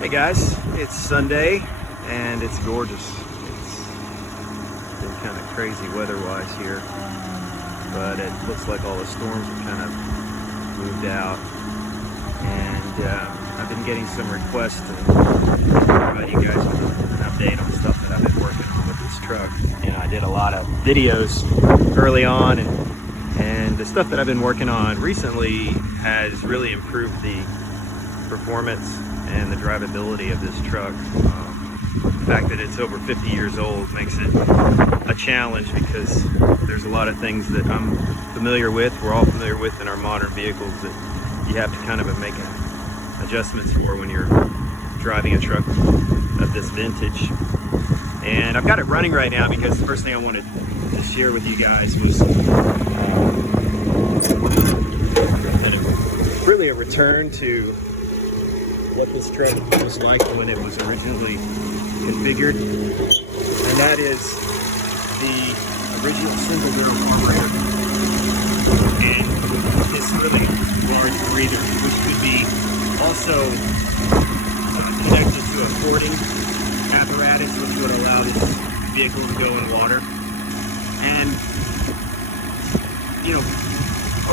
Hey guys, it's Sunday and it's gorgeous. It's been kind of crazy weather-wise here, but it looks like all the storms have kind of moved out. And I've been getting some requests to provide you guys with an update on stuff that I've been working on with this truck. And I did a lot of videos early on, and the stuff that I've been working on recently has really improved the performance and the drivability of this truck. The fact that it's over 50 years old makes it a challenge because there's a lot of things that I'm familiar with, we're all familiar with in our modern vehicles, that you have to kind of make adjustments for when you're driving a truck of this vintage. And I've got it running right now because the first thing I wanted to share with you guys was really a return to what this truck was like when it was originally configured, and that is the original single barrel carburetor and this really large breather, which could be also connected to a porting apparatus, which would allow this vehicle to go in water. And you know,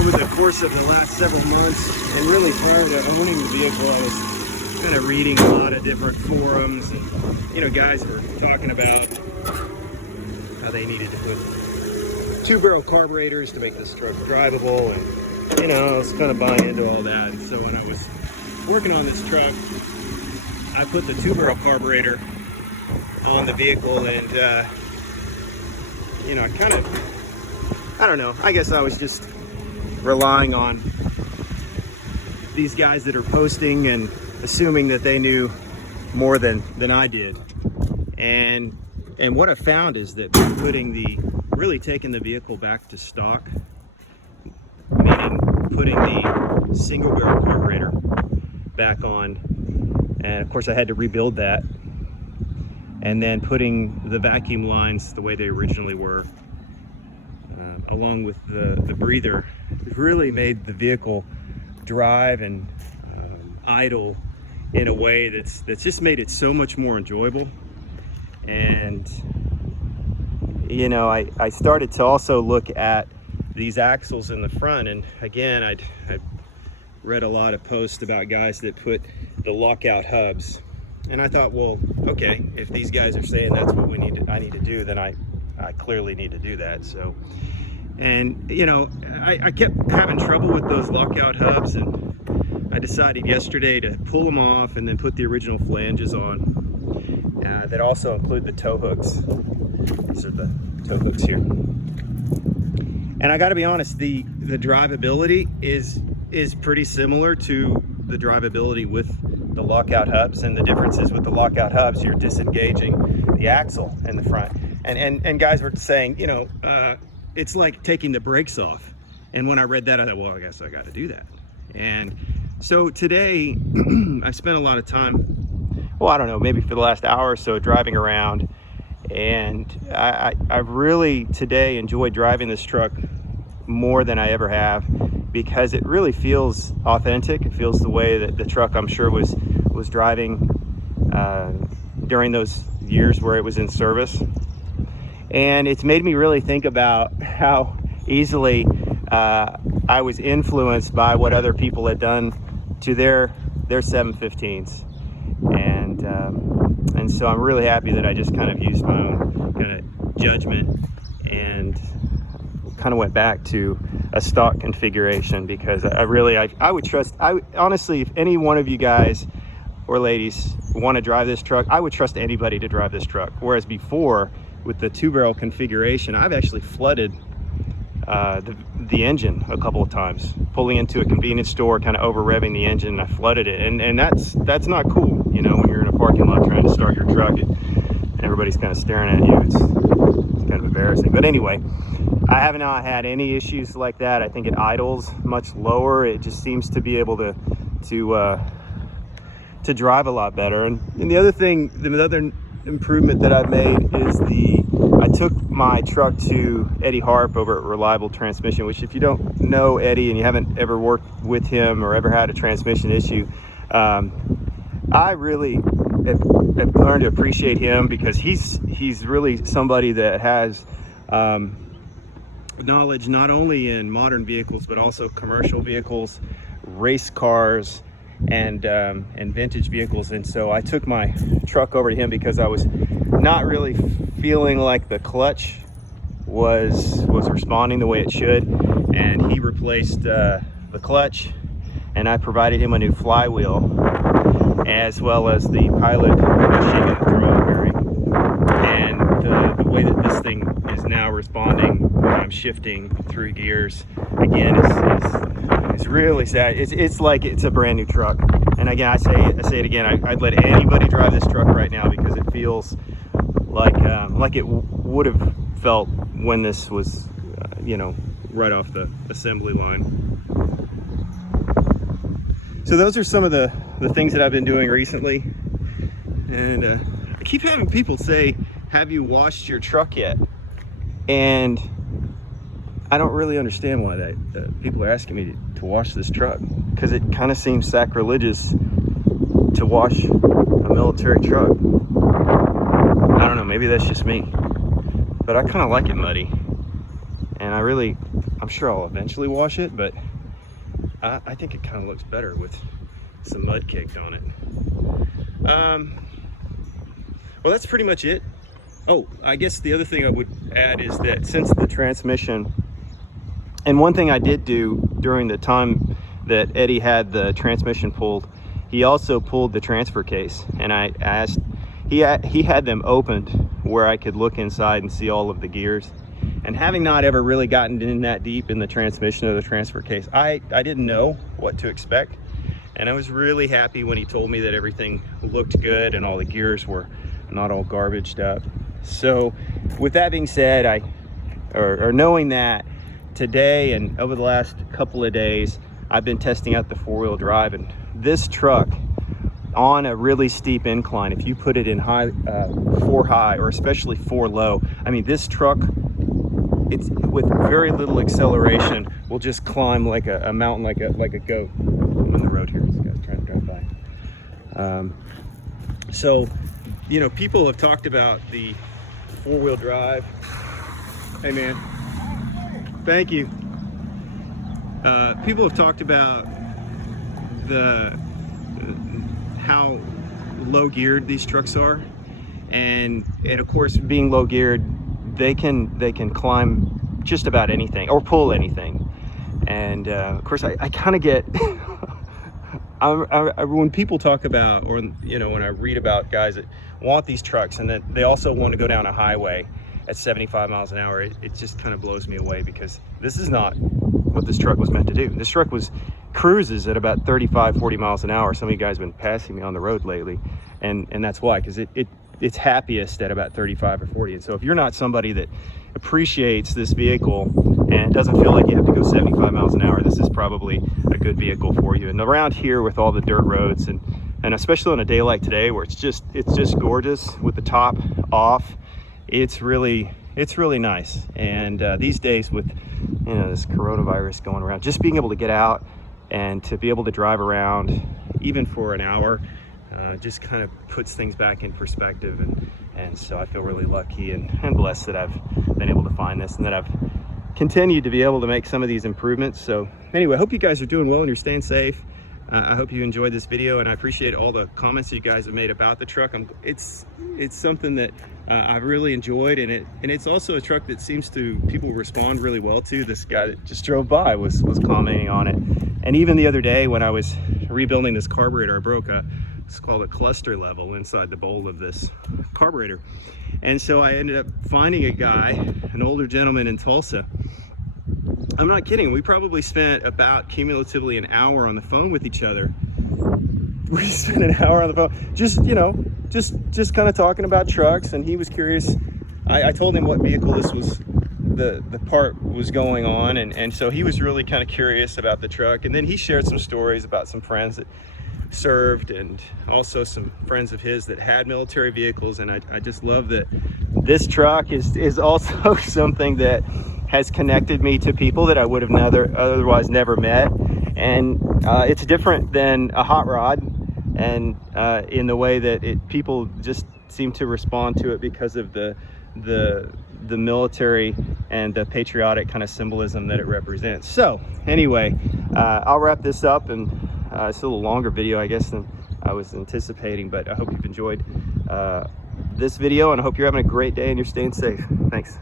over the course of the last several months, and really prior to owning the vehicle, I was kind of reading a lot of different forums, and you know, guys were talking about how they needed to put two-barrel carburetors to make this truck drivable, and you know, I was kind of buying into all that. And so when I was working on this truck, I put the two-barrel carburetor on the vehicle, and you know, I don't know, I guess I was just relying on these guys that are posting and assuming that they knew more than I did. And what I found is that by really taking the vehicle back to stock, meaning putting the single barrel carburetor back on, and of course I had to rebuild that, and then putting the vacuum lines the way they originally were, along with the breather, really made the vehicle drive and idle in a way that's just made it so much more enjoyable. And you know, I started to also look at these axles in the front, and again, I read a lot of posts about guys that put the lockout hubs, and I thought, well, okay, if these guys are saying that's what I need to do, then I clearly need to do that. So, and you know, I kept having trouble with those lockout hubs, and I decided yesterday to pull them off and then put the original flanges on, that also include the tow hooks. These are the tow hooks here. And I got to be honest, the drivability is pretty similar to the drivability with the lockout hubs. And the difference is with the lockout hubs, you're disengaging the axle in the front. And guys were saying, you know, it's like taking the brakes off. And when I read that, I thought, well, I guess I got to do that. And so today, I spent a lot of time, well, I don't know, maybe for the last hour or so driving around, and I really today enjoyed driving this truck more than I ever have, because it really feels authentic. It feels the way that the truck, I'm sure, was driving during those years where it was in service. And it's made me really think about how easily I was influenced by what other people had done to their 715s, and so I'm really happy that I just kind of used my own kind of judgment and kind of went back to a stock configuration, because I would trust, honestly, if any one of you guys or ladies want to drive this truck, I would trust anybody to drive this truck. Whereas before, with the two-barrel configuration, I've actually flooded the engine a couple of times, pulling into a convenience store, kind of over revving the engine, and I flooded it, and that's not cool, you know, when you're in a parking lot trying to start your truck and everybody's kind of staring at you. It's kind of embarrassing. But anyway, I have not had any issues like that. I think it idles much lower. It just seems to be able to drive a lot better. And the other thing, the other improvement that I've made is I took my truck to Eddie Harp over at Reliable Transmission, which, if you don't know Eddie and you haven't ever worked with him or ever had a transmission issue, I really have learned to appreciate him because he's really somebody that has knowledge not only in modern vehicles but also commercial vehicles, race cars, and vintage vehicles. And so I took my truck over to him because I was not really feeling like the clutch was responding the way it should, and he replaced the clutch, and I provided him a new flywheel as well as the pilot machine gun throwout bearing. And the way that this thing is now responding when I'm shifting through gears again is really sad. It's like it's a brand new truck. And again, I say it again, I'd let anybody drive this truck right now because it feels like it would have felt when this was right off the assembly line. So those are some of the things that I've been doing recently. And I keep having people say, have you washed your truck yet? And I don't really understand why that people are asking me to wash this truck, because it kind of seems sacrilegious to wash a military truck. I don't know, maybe that's just me, but I kind of like it muddy, and I'm sure I'll eventually wash it, but I think it kind of looks better with some mud caked on it. Well, that's pretty much it. Oh, I guess the other thing I would add is that since the transmission, and one thing I did do during the time that Eddie had the transmission pulled, he also pulled the transfer case, and I asked, he had them opened where I could look inside and see all of the gears. And having not ever really gotten in that deep in the transmission of the transfer case, I didn't know what to expect. And I was really happy when he told me that everything looked good and all the gears were not all garbaged up. So with that being said, or knowing that, today and over the last couple of days, I've been testing out the four-wheel drive, and this truck on a really steep incline, if you put it in four high or especially four low, I mean, this truck, it's with very little acceleration will just climb like a mountain, like a goat. I'm on the road here, this guy's trying to drive by. So people have talked about the four-wheel drive. Hey man, thank you. People have talked about how low geared these trucks are, and of course, being low geared, they can climb just about anything or pull anything. And of course, I kind of get when people talk about, or when I read about guys that want these trucks and that they also want to go down a highway at 75 miles an hour, it just kind of blows me away, because this is not what this truck was meant to do. This truck cruises at about 35-40 miles an hour. Some of you guys have been passing me on the road lately, and that's why, because it's happiest at about 35 or 40. And so if you're not somebody that appreciates this vehicle and doesn't feel like you have to go 75 miles an hour, this is probably a good vehicle for you. And around here with all the dirt roads, and especially on a day like today where it's just gorgeous with the top off, it's really nice. And these days with this coronavirus going around, just being able to get out and to be able to drive around even for an hour just kind of puts things back in perspective. And so I feel really lucky and blessed that I've been able to find this, and that I've continued to be able to make some of these improvements. So anyway, I hope you guys are doing well and you're staying safe. I hope you enjoyed this video, and I appreciate all the comments you guys have made about the truck. It's something that I've really enjoyed, and it's also a truck that seems to people respond really well to. This guy that just drove by was commenting on it, and even the other day when I was rebuilding this carburetor, I broke it's called a cluster level inside the bowl of this carburetor, and so I ended up finding a guy, an older gentleman in Tulsa. I'm not kidding. We probably spent about cumulatively an hour on the phone with each other. We spent an hour on the phone, just kind of talking about trucks, and he was curious. I told him what vehicle this was, the part was going on, and so he was really kind of curious about the truck. And then he shared some stories about some friends that served, and also some friends of his that had military vehicles. And I just love that this truck is also something that has connected me to people that I would have otherwise never met. And it's different than a hot rod, and in the way that people just seem to respond to it because of the military and the patriotic kind of symbolism that it represents. So anyway, I'll wrap this up, and it's a little longer video, I guess, than I was anticipating, but I hope you've enjoyed this video, and I hope you're having a great day and you're staying safe. Thanks.